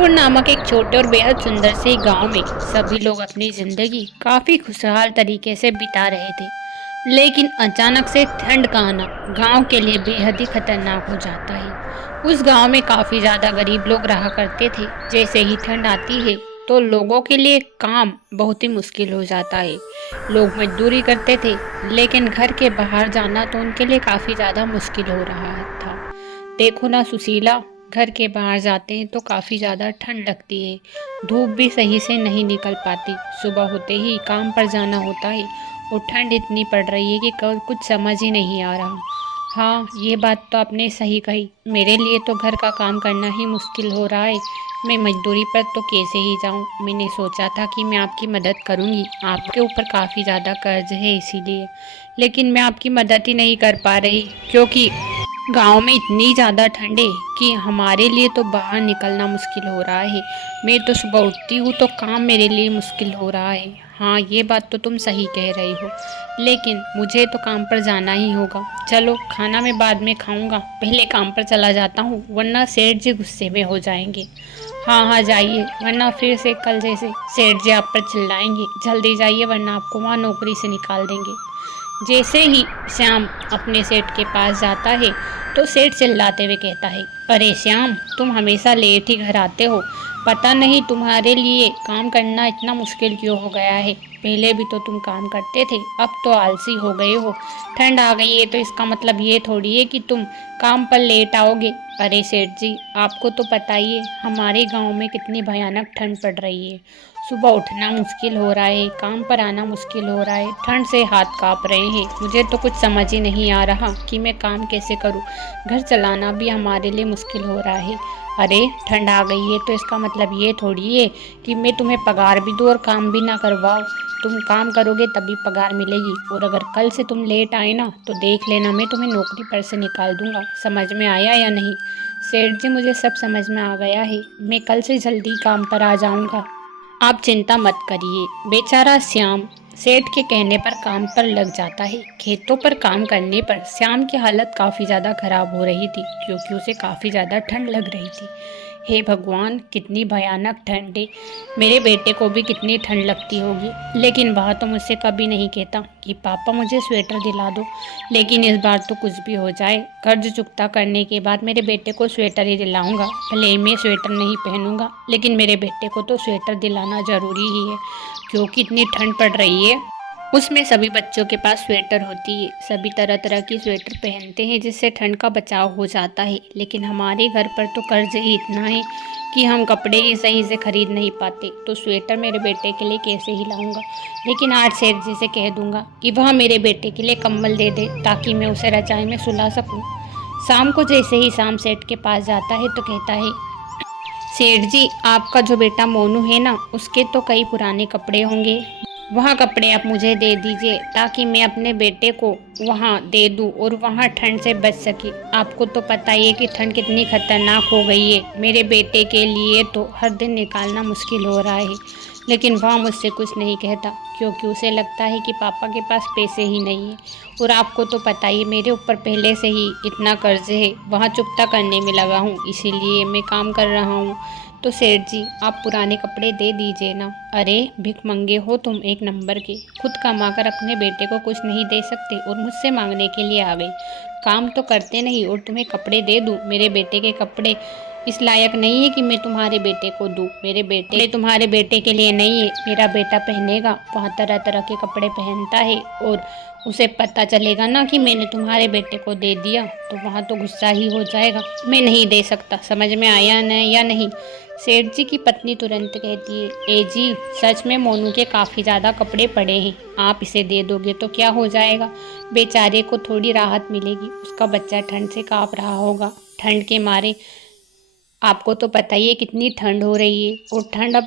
जयपुर नामक एक छोटे और बेहद सुंदर से गांव में सभी लोग अपनी जिंदगी काफी खुशहाल तरीके से बिता रहे थे। लेकिन अचानक से ठंड का आना गांव के लिए बेहद ही खतरनाक हो जाता है। उस गांव में काफी ज्यादा गरीब लोग रहा करते थे। जैसे ही ठंड आती है तो लोगों के लिए काम बहुत ही मुश्किल हो जाता है। लोग मजदूरी करते थे, लेकिन घर के बाहर जाना तो उनके लिए काफी ज्यादा मुश्किल हो रहा था। देखो ना सुशीला, घर के बाहर जाते हैं तो काफ़ी ज़्यादा ठंड लगती है। धूप भी सही से नहीं निकल पाती। सुबह होते ही काम पर जाना होता है और ठंड इतनी पड़ रही है कि कुछ समझ ही नहीं आ रहा। हाँ, ये बात तो आपने सही कही। मेरे लिए तो घर का काम करना ही मुश्किल हो रहा है। मैं मजदूरी पर तो कैसे ही जाऊं। मैंने सोचा था कि मैं आपकी मदद करूंगी। आपके ऊपर काफ़ी ज़्यादा कर्ज है इसीलिए, लेकिन मैं आपकी मदद ही नहीं कर पा रही, क्योंकि गांव में इतनी ज़्यादा ठंड है कि हमारे लिए तो बाहर निकलना मुश्किल हो रहा है। मैं तो सुबह उठती हूँ तो काम मेरे लिए मुश्किल हो रहा है। हाँ, ये बात तो तुम सही कह रही हो, लेकिन मुझे तो काम पर जाना ही होगा। चलो, खाना मैं बाद में खाऊंगा, पहले काम पर चला जाता हूँ, वरना सेठ जी गुस्से में हो जाएंगे। हाँ हाँ, जाइए, वरना फिर से कल जैसे सेठ जी आप पर चिल्लाएंगे। जल्दी जाइए, वरना आपको वहाँ नौकरी से निकाल देंगे। जैसे ही श्याम अपने सेठ के पास जाता है तो सेठ चिल्लाते हुए कहता है, अरे श्याम, तुम हमेशा लेट ही घर आते हो। पता नहीं तुम्हारे लिए काम करना इतना मुश्किल क्यों हो गया है। पहले भी तो तुम काम करते थे, अब तो आलसी हो गए हो। ठंड आ गई है तो इसका मतलब ये थोड़ी है कि तुम काम पर लेट आओगे। अरे सेठ जी, आपको तो पता ही है हमारे गांव में कितनी भयानक ठंड पड़ रही है। सुबह उठना मुश्किल हो रहा है, काम पर आना मुश्किल हो रहा है, ठंड से हाथ कांप रहे हैं। मुझे तो कुछ समझ ही नहीं आ रहा कि मैं काम कैसे करूं। घर चलाना भी हमारे लिए मुश्किल हो रहा है। अरे, ठंड आ गई है तो इसका मतलब ये थोड़ी है कि मैं तुम्हें पगार भी दूँ और काम भी ना करवाऊँ। तुम काम करोगे तभी पगार मिलेगी, और अगर कल से तुम लेट आए ना तो देख लेना, मैं तुम्हें नौकरी पर से निकाल दूंगा। समझ में आया या नहीं? सेठ जी, मुझे सब समझ में आ गया है। मैं कल से जल्दी काम पर आ जाऊंगा। आप चिंता मत करिए। बेचारा श्याम सेठ के कहने पर काम पर लग जाता है। खेतों पर काम करने पर श्याम की हालत काफ़ी ज़्यादा खराब हो रही थी, क्योंकि उसे काफ़ी ज़्यादा ठंड लग रही थी। हे भगवान, कितनी भयानक ठंड है। मेरे बेटे को भी कितनी ठंड लगती होगी, लेकिन वह तो मुझसे कभी नहीं कहता कि पापा मुझे स्वेटर दिला दो। लेकिन इस बार तो कुछ भी हो जाए, कर्ज चुकता करने के बाद मेरे बेटे को स्वेटर ही दिलाऊंगा। भले मैं स्वेटर नहीं पहनूंगा, लेकिन मेरे बेटे को तो स्वेटर दिलाना ज़रूरी ही है, क्योंकि इतनी ठंड पड़ रही है। उसमें सभी बच्चों के पास स्वेटर होती है। सभी तरह तरह की स्वेटर पहनते हैं, जिससे ठंड का बचाव हो जाता है। लेकिन हमारे घर पर तो कर्ज ही इतना है कि हम कपड़े ही सही से खरीद नहीं पाते, तो स्वेटर मेरे बेटे के लिए कैसे ही लाऊंगा। लेकिन आज सेठ जी से कह दूंगा कि वह मेरे बेटे के लिए कंबल दे दे, ताकि मैं उसे रजाई में सुला सकूं। शाम को जैसे ही शाम सेठ के पास जाता है तो कहता है, सेठ जी, आपका जो बेटा मोनू है ना, उसके तो कई पुराने कपड़े होंगे। वह कपड़े आप मुझे दे दीजिए, ताकि मैं अपने बेटे को वहाँ दे दूँ और वहाँ ठंड से बच सके। आपको तो पता ही है कि ठंड कितनी खतरनाक हो गई है। मेरे बेटे के लिए तो हर दिन निकालना मुश्किल हो रहा है, लेकिन वह मुझसे कुछ नहीं कहता, क्योंकि उसे लगता है कि पापा के पास पैसे ही नहीं है। और आपको तो पता ही, मेरे ऊपर पहले से ही इतना कर्ज है, वहाँ चुकता करने में लगा हूँ, इसीलिए मैं काम कर रहा हूँ। तो सेठ जी, आप पुराने कपड़े दे दीजिए ना। अरे भिख मंगे हो तुम एक नंबर के। खुद कमाकर अपने बेटे को कुछ नहीं दे सकते और मुझसे मांगने के लिए आ गई। काम तो करते नहीं और तुम्हें कपड़े दे दूँ? मेरे बेटे के कपड़े इस लायक नहीं है कि मैं तुम्हारे बेटे को दूँ। मेरे बेटे तुम्हारे बेटे के लिए नहीं है। मेरा बेटा पहनेगा, वहाँ तरह तरह के कपड़े पहनता है, और उसे पता चलेगा ना कि मैंने तुम्हारे बेटे को दे दिया, तो वहाँ तो गुस्सा ही हो जाएगा। मैं नहीं दे सकता। समझ में आया न या नहीं? सेठ जी की पत्नी तुरंत कहती है, ए जी, सच में मोनू के काफ़ी ज़्यादा कपड़े पड़े हैं। आप इसे दे दोगे तो क्या हो जाएगा? बेचारे को थोड़ी राहत मिलेगी। उसका बच्चा ठंड से काँप रहा होगा। ठंड के मारे आपको तो पता ही है कितनी ठंड हो रही है, और ठंड अब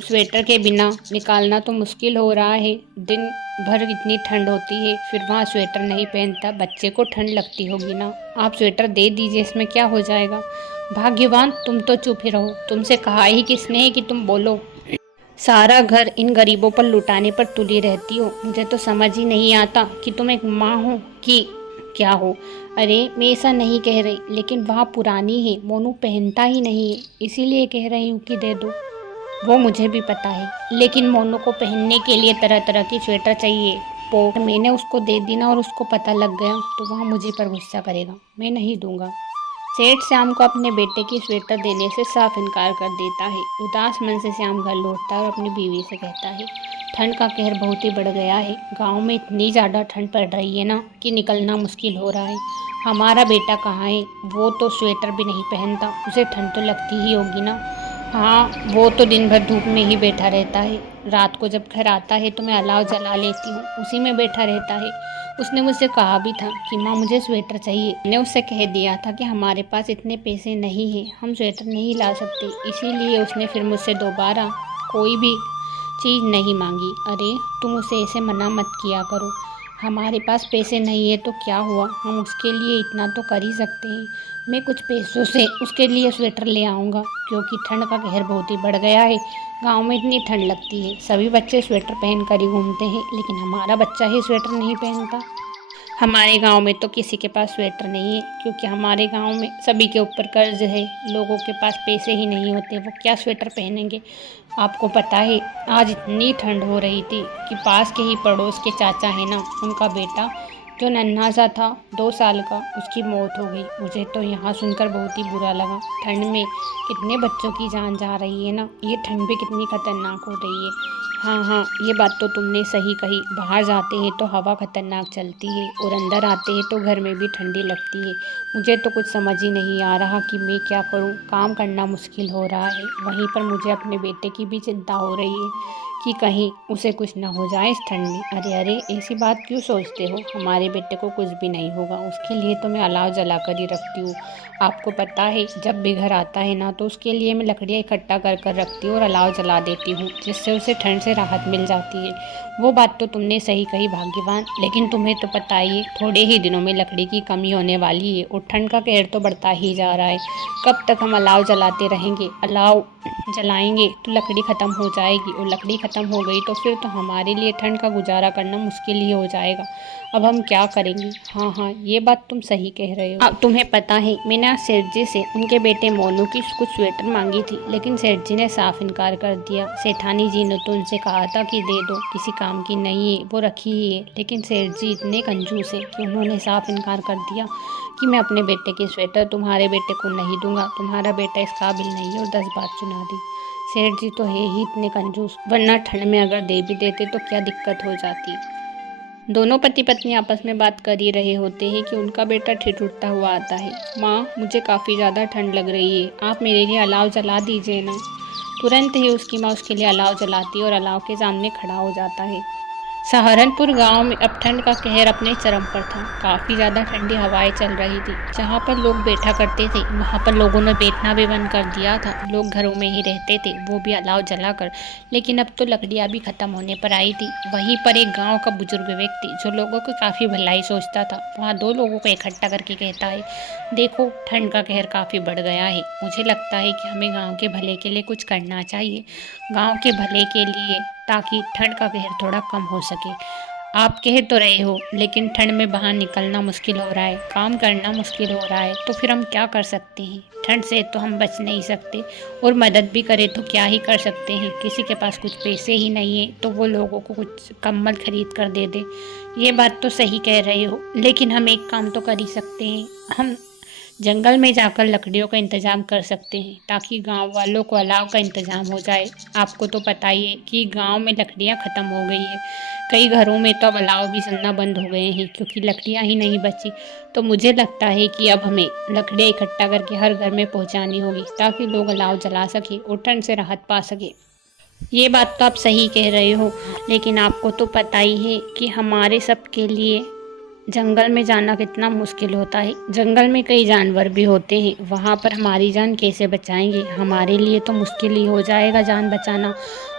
स्वेटर के बिना निकालना तो मुश्किल हो रहा है। दिन भर इतनी ठंड होती है, फिर वहाँ स्वेटर नहीं पहनता, बच्चे को ठंड लगती होगी ना। आप स्वेटर दे दीजिए, इसमें क्या हो जाएगा। भाग्यवान, तुम तो चुप ही रहो। तुमसे कहा ही किसने है कि तुम बोलो। सारा घर इन गरीबों पर लुटाने पर तुली रहती हो। मुझे तो समझ ही नहीं आता कि तुम एक माँ हो कि क्या हो। अरे मैं ऐसा नहीं कह रही, लेकिन वह पुरानी है, मोनू पहनता ही नहीं है, इसीलिए कह रही हूँ कि दे दो। वो मुझे भी पता है, लेकिन मोनू को पहनने के लिए तरह तरह की स्वेटर चाहिए। तो मैंने उसको दे दी ना और उसको पता लग गया तो वह मुझे पर गुस्सा करेगा। मैं नहीं दूंगा। सेठ श्याम को अपने बेटे की स्वेटर देने से साफ इनकार कर देता है। उदास मन से श्याम घर लौटता है और अपनी बीवी से कहता है, ठंड का कहर बहुत ही बढ़ गया है। गांव में इतनी ज़्यादा ठंड पड़ रही है ना कि निकलना मुश्किल हो रहा है। हमारा बेटा कहाँ है? वो तो स्वेटर भी नहीं पहनता, उसे ठंड तो लगती ही होगी ना। हाँ, वो तो दिन भर धूप में ही बैठा रहता है। रात को जब घर आता है तो मैं अलाव जला लेती हूँ, उसी में बैठा रहता है। उसने मुझसे कहा भी था कि माँ मुझे स्वेटर चाहिए। मैंने उससे कह दिया था कि हमारे पास इतने पैसे नहीं हैं, हम स्वेटर नहीं ला सकते, इसीलिए उसने फिर मुझसे दोबारा कोई भी चीज़ नहीं मांगी। अरे तुम उसे ऐसे मना मत किया करो। हमारे पास पैसे नहीं है तो क्या हुआ, हम उसके लिए इतना तो कर ही सकते हैं। मैं कुछ पैसों से उसके लिए स्वेटर ले आऊँगा, क्योंकि ठंड का कहर बहुत ही बढ़ गया है। गांव में इतनी ठंड लगती है, सभी बच्चे स्वेटर पहन कर ही घूमते हैं, लेकिन हमारा बच्चा ही स्वेटर नहीं पहनता। हमारे गांव में तो किसी के पास स्वेटर नहीं है, क्योंकि हमारे गांव में सभी के ऊपर कर्ज है। लोगों के पास पैसे ही नहीं होते, वो क्या स्वेटर पहनेंगे। आपको पता है, आज इतनी ठंड हो रही थी कि पास के ही पड़ोस के चाचा है ना, उनका बेटा जो नन्हा सा था 2 साल का, उसकी मौत हो गई। मुझे तो यहाँ सुनकर बहुत ही बुरा लगा। ठंड में कितने बच्चों की जान जा रही है ना, ये ठंड भी कितनी खतरनाक हो रही है। हाँ हाँ, ये बात तो तुमने सही कही। बाहर जाते हैं तो हवा खतरनाक चलती है और अंदर आते हैं तो घर में भी ठंडी लगती है। मुझे तो कुछ समझ ही नहीं आ रहा कि मैं क्या करूं। काम करना मुश्किल हो रहा है, वहीं पर मुझे अपने बेटे की भी चिंता हो रही है कि कहीं उसे कुछ ना हो जाए इस ठंड में। अरे अरे, ऐसी बात क्यों सोचते हो? हमारे बेटे को कुछ भी नहीं होगा, उसके लिए तो मैं अलाव जला कर ही रखती हूँ। आपको पता है, जब भी घर आता है ना तो उसके लिए मैं लकड़ियाँ इकट्ठा कर कर रखती हूँ और अलाव जला देती हूँ, जिससे उसे ठंड से राहत मिल जाती है। वो बात तो तुमने सही कही भाग्यवान, लेकिन तुम्हें तो पता ही है थोड़े ही दिनों में लकड़ी की कमी होने वाली है और ठंड का कहर तो बढ़ता ही जा रहा है। कब तक हम अलाव जलाते रहेंगे? अलाव जलाएंगे तो लकड़ी ख़त्म हो जाएगी, और लकड़ी ख़त्म हो गई तो फिर तो हमारे लिए ठंड का गुजारा करना मुश्किल ही हो जाएगा। अब हम क्या करेंगे? हाँ हाँ, ये बात तुम सही कह रहे हो। अब तुम्हें पता है, मैंने आज सेठ जी से उनके बेटे मोनू की कुछ स्वेटर मांगी थी, लेकिन सेठ जी ने साफ इनकार कर दिया। सेठानी जी ने तो उनसे कहा था कि दे दो, किसी काम की नहीं है, वो रखी ही है, लेकिन सेठ जी इतने कंजूस है कि उन्होंने साफ इनकार कर दिया कि मैं अपने बेटे की स्वेटर तुम्हारे बेटे को नहीं दूंगा, तुम्हारा बेटा इस काबिल नहीं है, और 10 बात सुना दी। सेठ जी तो है ही इतने कंजूस, वरना ठंड में अगर दे भी देते तो क्या दिक्कत हो जाती। दोनों पति पत्नी आपस में बात कर ही रहे होते हैं कि उनका बेटा ठिठुरता हुआ आता है। माँ, मुझे काफ़ी ज़्यादा ठंड लग रही है, आप मेरे लिए अलाव जला दीजिए ना। तुरंत ही उसकी माँ उसके लिए अलाव जलाती है और अलाव के सामने खड़ा हो जाता है। सहारनपुर गांव में अब ठंड का कहर अपने चरम पर था। काफ़ी ज़्यादा ठंडी हवाएं चल रही थी। जहां पर लोग बैठा करते थे वहां पर लोगों ने बैठना भी बंद कर दिया था। लोग घरों में ही रहते थे, वो भी अलाव जलाकर। लेकिन अब तो लकड़ियां भी ख़त्म होने पर आई थी। वहीं पर एक गांव का बुजुर्ग व्यक्ति जो लोगों की काफ़ी भलाई सोचता था, वहाँ 2 लोगों को इकट्ठा करके कहता है, देखो ठंड का कहर काफ़ी बढ़ गया है। मुझे लगता है कि हमें गाँव के भले के लिए कुछ करना चाहिए, गाँव के भले के लिए, ताकि ठंड का कहर थोड़ा कम हो सके। आप कह तो रहे हो, लेकिन ठंड में बाहर निकलना मुश्किल हो रहा है, काम करना मुश्किल हो रहा है, तो फिर हम क्या कर सकते हैं? ठंड से तो हम बच नहीं सकते, और मदद भी करें तो क्या ही कर सकते हैं? किसी के पास कुछ पैसे ही नहीं है तो वो लोगों को कुछ कंबल खरीद कर दे दे। ये बात तो सही कह रहे हो, लेकिन हम एक काम तो कर ही सकते हैं। हम जंगल में जाकर लकड़ियों का इंतज़ाम कर सकते हैं, ताकि गांव वालों को अलाव का इंतज़ाम हो जाए। आपको तो पता ही है कि गांव में लकड़ियां ख़त्म हो गई है। कई घरों में तो अब अलाव भी जलना बंद हो गए हैं, क्योंकि लकड़ियां ही नहीं बची। तो मुझे लगता है कि अब हमें लकड़ियाँ इकट्ठा करके हर घर में पहुंचानी होगी, ताकि लोग अलाव जला सके और ठंड से राहत पा सके। ये बात तो आप सही कह रहे हो, लेकिन आपको तो पता ही है कि हमारे सबके लिए जंगल में जाना कितना मुश्किल होता है। जंगल में कई जानवर भी होते हैं, वहाँ पर हमारी जान कैसे बचाएंगे? हमारे लिए तो मुश्किल ही हो जाएगा जान बचाना।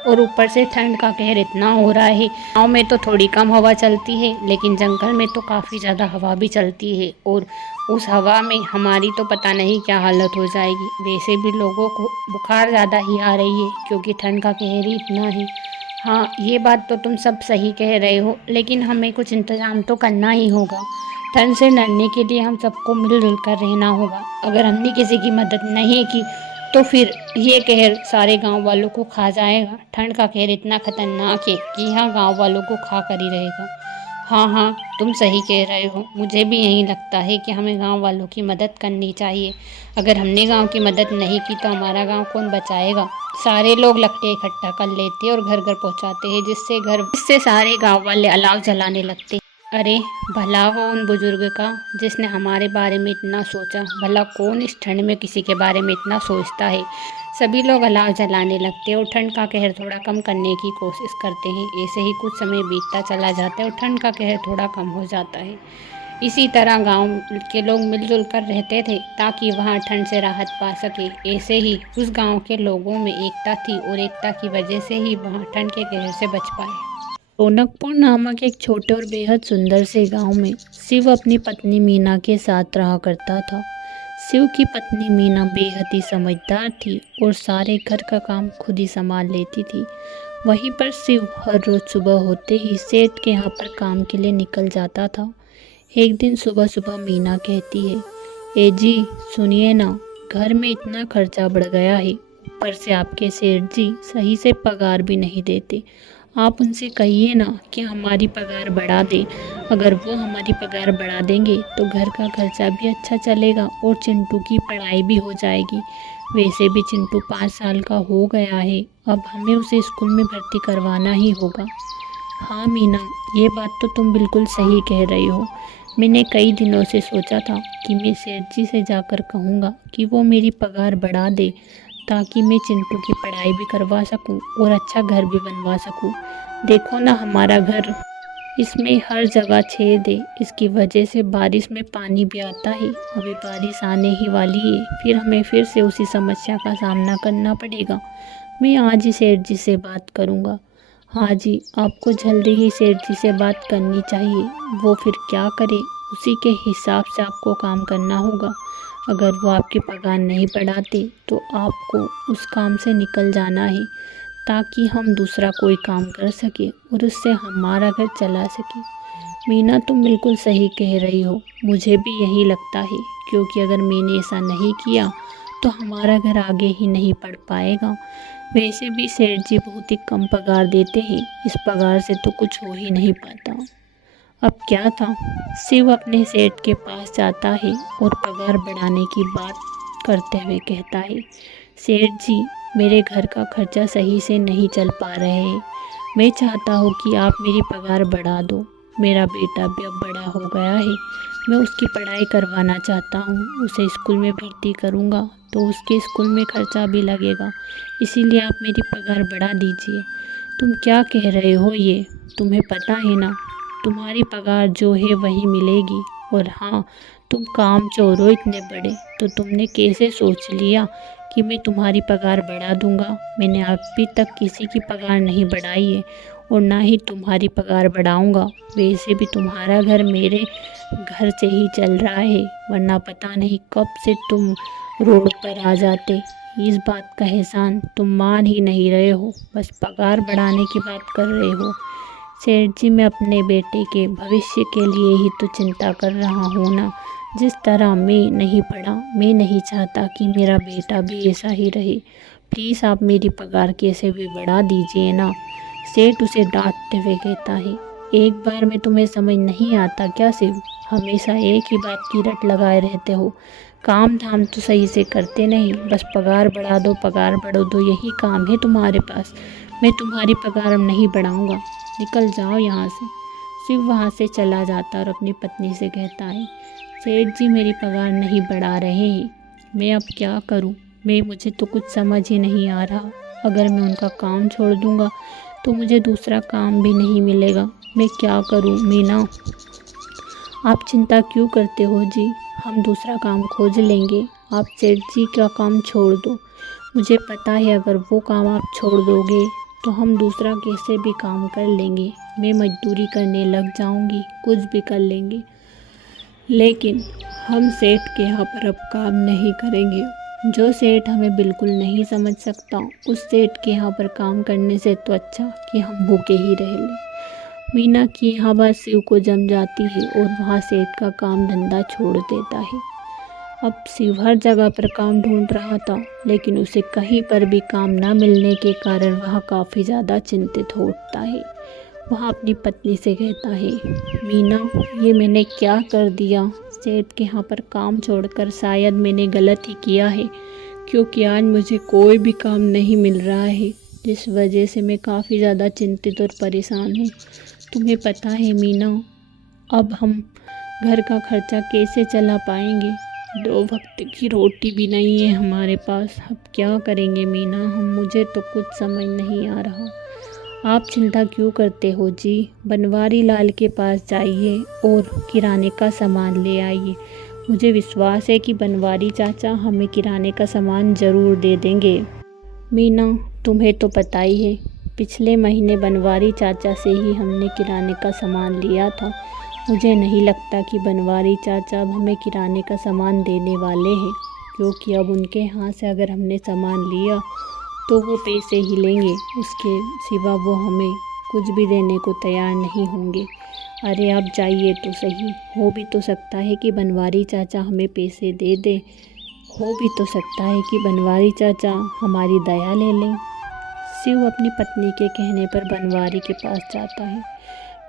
और ऊपर से ठंड का कहर इतना हो रहा है। गाँव में तो थोड़ी कम हवा चलती है, लेकिन जंगल में तो काफ़ी ज़्यादा हवा भी चलती है, और उस हवा में हमारी तो पता नहीं क्या हालत हो जाएगी। वैसे भी लोगों को बुखार ज़्यादा ही आ रही है, क्योंकि ठंड का कहर ही इतना है। हाँ, ये बात तो तुम सब सही कह रहे हो, लेकिन हमें कुछ इंतज़ाम तो करना ही होगा। ठंड से लड़ने के लिए हम सबको मिलजुल कर रहना होगा। अगर हमने किसी की मदद नहीं की तो फिर ये कहर सारे गांव वालों को खा जाएगा। ठंड का कहर इतना खतरनाक है कि यहाँ गांव वालों को खा कर ही रहेगा। हाँ हाँ, तुम सही कह रहे हो। मुझे भी यही लगता है कि हमें गांव वालों की मदद करनी चाहिए। अगर हमने गांव की मदद नहीं की तो हमारा गांव कौन बचाएगा। सारे लोग लकड़ियाँ इकट्ठा कर लेते हैं और घर घर पहुंचाते हैं, जिससे सारे गांव वाले अलाव जलाने लगते। अरे भला हो उन बुजुर्ग का जिसने हमारे बारे में इतना सोचा। भला कौन इस ठंड में किसी के बारे में इतना सोचता है। सभी लोग अलाव जलाने लगते हैं और ठंड का कहर थोड़ा कम करने की कोशिश करते हैं। ऐसे ही कुछ समय बीतता चला जाता है और ठंड का कहर थोड़ा कम हो जाता है। इसी तरह गांव के लोग मिलजुल कर रहते थे ताकि वहां ठंड से राहत पा सके। ऐसे ही उस गांव के लोगों में एकता थी और एकता की वजह से ही वहां ठंड के कहर से बच पाए। रौनकपुर नामक एक छोटे और बेहद सुंदर से गांव में शिव अपनी पत्नी मीना के साथ रहा करता था। शिव की पत्नी मीना बेहद ही समझदार थी और सारे घर का काम खुद ही संभाल लेती थी। वहीं पर शिव हर रोज सुबह होते ही सेठ के यहाँ पर काम के लिए निकल जाता था। एक दिन सुबह सुबह मीना कहती है, ए जी सुनिए ना, घर में इतना खर्चा बढ़ गया है, ऊपर से आपके सेठ जी सही से पगार भी नहीं देते। आप उनसे कहिए ना कि हमारी पगार बढ़ा दे। अगर वो हमारी पगार बढ़ा देंगे तो घर का खर्चा भी अच्छा चलेगा और चिंटू की पढ़ाई भी हो जाएगी। वैसे भी चिंटू 5 साल का हो गया है, अब हमें उसे स्कूल में भर्ती करवाना ही होगा। हाँ मीना, ये बात तो तुम बिल्कुल सही कह रही हो। मैंने कई दिनों से सोचा था कि मैं सेठ जी से जाकर कहूँगा कि वो मेरी पगार बढ़ा दे ताकि मैं चिंटू की पढ़ाई भी करवा सकूं और अच्छा घर भी बनवा सकूं। देखो ना हमारा घर, इसमें हर जगह छेद है, इसकी वजह से बारिश में पानी भी आता है। अभी बारिश आने ही वाली है, फिर हमें फिर से उसी समस्या का सामना करना पड़ेगा। मैं आज ही सेठ जी से बात करूंगा। हाँ जी, आपको जल्दी ही सेठ जी से बात करनी चाहिए। वो फिर क्या करे, उसी के हिसाब से आपको काम करना होगा। अगर वो आपकी पगार नहीं बढ़ाते तो आपको उस काम से निकल जाना है ताकि हम दूसरा कोई काम कर सके और उससे हमारा घर चला सके। मीना तुम बिल्कुल सही कह रही हो, मुझे भी यही लगता है, क्योंकि अगर मैंने ऐसा नहीं किया तो हमारा घर आगे ही नहीं बढ़ पाएगा। वैसे भी सेठ जी बहुत ही कम पगार देते हैं, इस पगार से तो कुछ हो ही नहीं पाता। अब क्या था, शिव अपने सेठ के पास जाता है और पगार बढ़ाने की बात करते हुए कहता है, सेठ जी मेरे घर का खर्चा सही से नहीं चल पा रहे हैं। मैं चाहता हूँ कि आप मेरी पगार बढ़ा दो। मेरा बेटा भी अब बड़ा हो गया है, मैं उसकी पढ़ाई करवाना चाहता हूँ। उसे स्कूल में भर्ती करूँगा तो उसके स्कूल में खर्चा भी लगेगा, इसीलिए आप मेरी पगार बढ़ा दीजिए। तुम क्या कह रहे हो ये? तुम्हें पता है ना, तुम्हारी पगार जो है वही मिलेगी। और हाँ, तुम काम चोर हो इतने बड़े, तो तुमने कैसे सोच लिया कि मैं तुम्हारी पगार बढ़ा दूंगा? मैंने अभी तक किसी की पगार नहीं बढ़ाई है और ना ही तुम्हारी पगार बढ़ाऊंगा। वैसे भी तुम्हारा घर मेरे घर से ही चल रहा है, वरना पता नहीं कब से तुम रोड पर आ जाते। इस बात का एहसान तुम मान ही नहीं रहे हो, बस पगार बढ़ाने की बात कर रहे हो। सेठ जी, मैं अपने बेटे के भविष्य के लिए ही तो चिंता कर रहा हूँ ना। जिस तरह मैं नहीं पढ़ा, मैं नहीं चाहता कि मेरा बेटा भी ऐसा ही रहे। प्लीज़ आप मेरी पगार कैसे भी बढ़ा दीजिए ना। सेठ उसे डांटते हुए कहता है, एक बार में तुम्हें समझ नहीं आता क्या शिव? हमेशा एक ही बात की रट लगाए रहते हो, काम धाम तो सही से करते नहीं, बस पगार बढ़ा दो पगार बढ़ा दो, यही काम है तुम्हारे पास। मैं तुम्हारी पगार अब नहीं बढ़ाऊंगा, निकल जाओ यहाँ से। शिव वहाँ से चला जाता और अपनी पत्नी से कहता है, सेठ जी मेरी पगार नहीं बढ़ा रहे हैं, मैं अब क्या करूँ? मुझे तो कुछ समझ ही नहीं आ रहा। अगर मैं उनका काम छोड़ दूँगा तो मुझे दूसरा काम भी नहीं मिलेगा। मैं क्या करूँ मीना? आप चिंता क्यों करते हो जी, हम दूसरा काम खोज लेंगे। आप सेठ जी का काम छोड़ दो। मुझे पता है अगर वो काम आप छोड़ दोगे तो हम दूसरा कैसे भी काम कर लेंगे। मैं मजदूरी करने लग जाऊंगी, कुछ भी कर लेंगे, लेकिन हम सेठ के यहाँ पर अब काम नहीं करेंगे। जो सेठ हमें बिल्कुल नहीं समझ सकता, उस सेठ के यहाँ पर काम करने से तो अच्छा कि हम भूखे ही रह लें। मीना की यहाँ बात शिव को जम जाती है और वहाँ सेठ का काम धंधा छोड़ देता है। अब शिव हर जगह पर काम ढूंढ रहा था, लेकिन उसे कहीं पर भी काम न मिलने के कारण वह काफ़ी ज़्यादा चिंतित हो उठता है। वह अपनी पत्नी से कहता है, मीना, ये मैंने क्या कर दिया? सेठ के यहाँ पर काम छोड़कर शायद मैंने गलत ही किया है, क्योंकि आज मुझे कोई भी काम नहीं मिल रहा है, जिस वजह से मैं काफ़ी ज़्यादा चिंतित और परेशान हूँ। तुम्हें पता है मीना, अब हम घर का खर्चा कैसे चला पाएंगे? 2 वक्त की रोटी भी नहीं है हमारे पास। अब क्या करेंगे मीना हम? मुझे तो कुछ समझ नहीं आ रहा। आप चिंता क्यों करते हो जी? बनवारी लाल के पास जाइए और किराने का सामान ले आइए। मुझे विश्वास है कि बनवारी चाचा हमें किराने का सामान ज़रूर दे देंगे। मीना, तुम्हें तो पता ही है, पिछले महीने बनवारी चाचा से ही हमने किराने का सामान लिया था। मुझे नहीं लगता कि बनवारी चाचा अब हमें किराने का सामान देने वाले हैं, क्योंकि अब उनके यहाँ से अगर हमने सामान लिया तो वो पैसे ही लेंगे, उसके सिवा वो हमें कुछ भी देने को तैयार नहीं होंगे। अरे आप जाइए तो सही, हो भी तो सकता है कि बनवारी चाचा हमें पैसे दे दे, हो भी तो सकता है कि बनवारी चाचा हमारी दया ले लें। शिव अपनी पत्नी के कहने पर बनवारी के पास जाता है।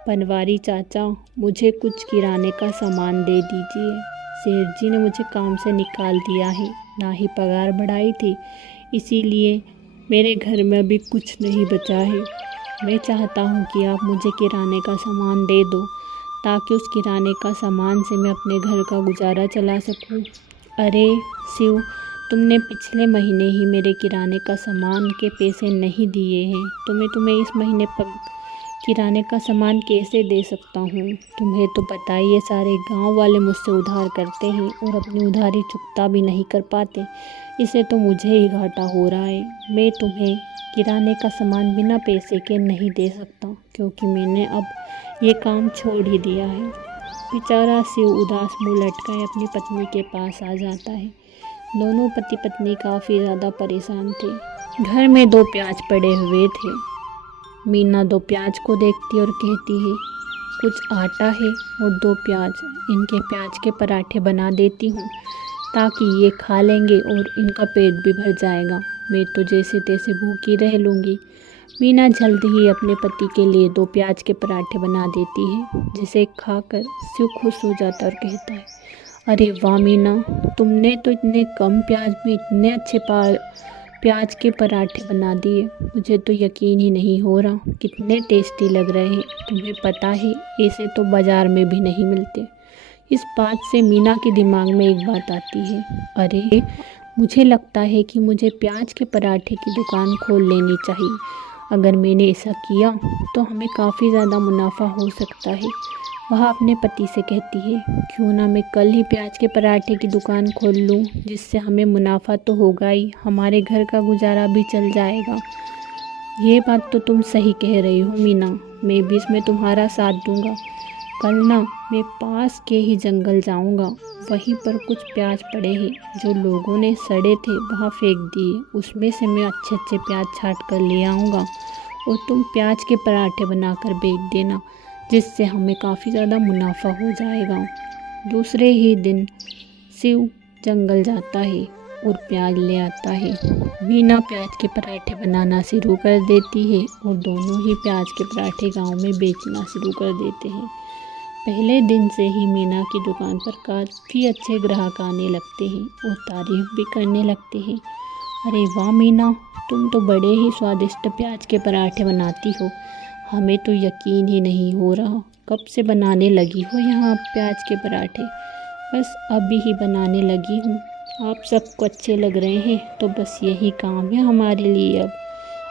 बनवारी चाचा, मुझे कुछ किराने का सामान दे दीजिए। सेठ जी ने मुझे काम से निकाल दिया है, ना ही पगार बढ़ाई थी, इसीलिए मेरे घर में अभी कुछ नहीं बचा है। मैं चाहता हूँ कि आप मुझे किराने का सामान दे दो, ताकि उस किराने का सामान से मैं अपने घर का गुजारा चला सकूँ। अरे शिव, तुमने पिछले महीने ही मेरे किराने का सामान के पैसे नहीं दिए हैं, तो मैं तुम्हें इस महीने किराने का सामान कैसे दे सकता हूँ? तुम्हें तो पता ही है, सारे गांव वाले मुझसे उधार करते हैं और अपनी उधारी चुकता भी नहीं कर पाते। इसे तो मुझे ही घाटा हो रहा है। मैं तुम्हें किराने का सामान बिना पैसे के नहीं दे सकता, क्योंकि मैंने अब ये काम छोड़ ही दिया है। बेचारा शिव उदास मुँह लटकाए अपनी पत्नी के पास आ जाता है। दोनों पति पत्नी काफ़ी ज़्यादा परेशान थे। घर में 2 प्याज पड़े हुए थे। मीना 2 प्याज को देखती और कहती है, कुछ आटा है और 2 प्याज, इनके प्याज के पराठे बना देती हूँ, ताकि ये खा लेंगे और इनका पेट भी भर जाएगा। मैं तो जैसे तैसे भूखी रह लूँगी। मीना जल्दी ही अपने पति के लिए 2 प्याज के पराठे बना देती है, जिसे खाकर शिव खुश हो जाता और कहता है, अरे वाह मीना, तुमने तो इतने कम प्याज में इतने अच्छे प्याज के पराठे बना दिए। मुझे तो यकीन ही नहीं हो रहा, कितने टेस्टी लग रहे हैं। तुम्हें पता है, ऐसे तो बाज़ार में भी नहीं मिलते। इस बात से मीना के दिमाग में एक बात आती है, अरे मुझे लगता है कि मुझे प्याज के पराठे की दुकान खोल लेनी चाहिए। अगर मैंने ऐसा किया तो हमें काफ़ी ज़्यादा मुनाफा हो सकता है। वह अपने पति से कहती है, क्यों ना मैं कल ही प्याज के पराठे की दुकान खोल लूँ, जिससे हमें मुनाफा तो होगा ही, हमारे घर का गुजारा भी चल जाएगा। ये बात तो तुम सही कह रही हो मीना, मैं भी इसमें तुम्हारा साथ दूंगा। कल ना मैं पास के ही जंगल जाऊंगा, वहीं पर कुछ प्याज पड़े हैं जो लोगों ने सड़े थे वहाँ फेंक दिए, उसमें से मैं अच्छे अच्छे प्याज छाट कर ले आऊँगा और तुम प्याज के पराठे बनाकर बेच देना, जिससे हमें काफ़ी ज़्यादा मुनाफा हो जाएगा। दूसरे ही दिन शिव जंगल जाता है और प्याज ले आता है। मीना प्याज के पराठे बनाना शुरू कर देती है और दोनों ही प्याज के पराठे गांव में बेचना शुरू कर देते हैं। पहले दिन से ही मीना की दुकान पर काफ़ी अच्छे ग्राहक आने लगते हैं और तारीफ भी करने लगते हैं। अरे वाह मीना, तुम तो बड़े ही स्वादिष्ट प्याज के पराठे बनाती हो, हमें तो यकीन ही नहीं हो रहा, कब से बनाने लगी हो यहाँ प्याज के पराठे? बस अभी ही बनाने लगी हूँ, आप सबको अच्छे लग रहे हैं तो बस यही काम है हमारे लिए।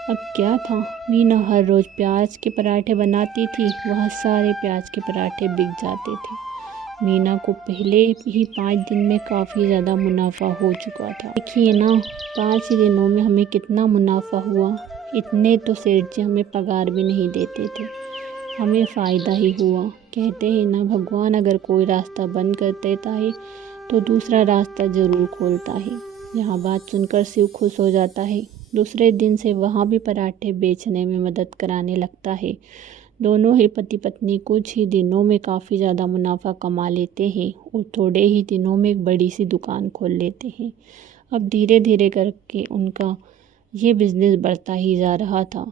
अब क्या था, मीना हर रोज़ प्याज के पराठे बनाती थी, वह सारे प्याज के पराठे बिक जाते थे। मीना को पहले ही 5 दिन में काफ़ी ज़्यादा मुनाफा हो चुका था। देखिए ना, 5 दिनों में हमें कितना मुनाफा हुआ। इतने तो सेठ जी हमें पगार भी नहीं देते थे, हमें फ़ायदा ही हुआ। कहते हैं ना, भगवान अगर कोई रास्ता बंद कर देता है तो दूसरा रास्ता ज़रूर खोलता है। यहाँ बात सुनकर शिव खुश हो जाता है। दूसरे दिन से वहाँ भी पराठे बेचने में मदद कराने लगता है। दोनों ही पति पत्नी कुछ ही दिनों में काफ़ी ज़्यादा मुनाफा कमा लेते हैं और थोड़े ही दिनों में एक बड़ी सी दुकान खोल लेते हैं। अब धीरे धीरे करके उनका ये बिज़नेस बढ़ता ही जा रहा था।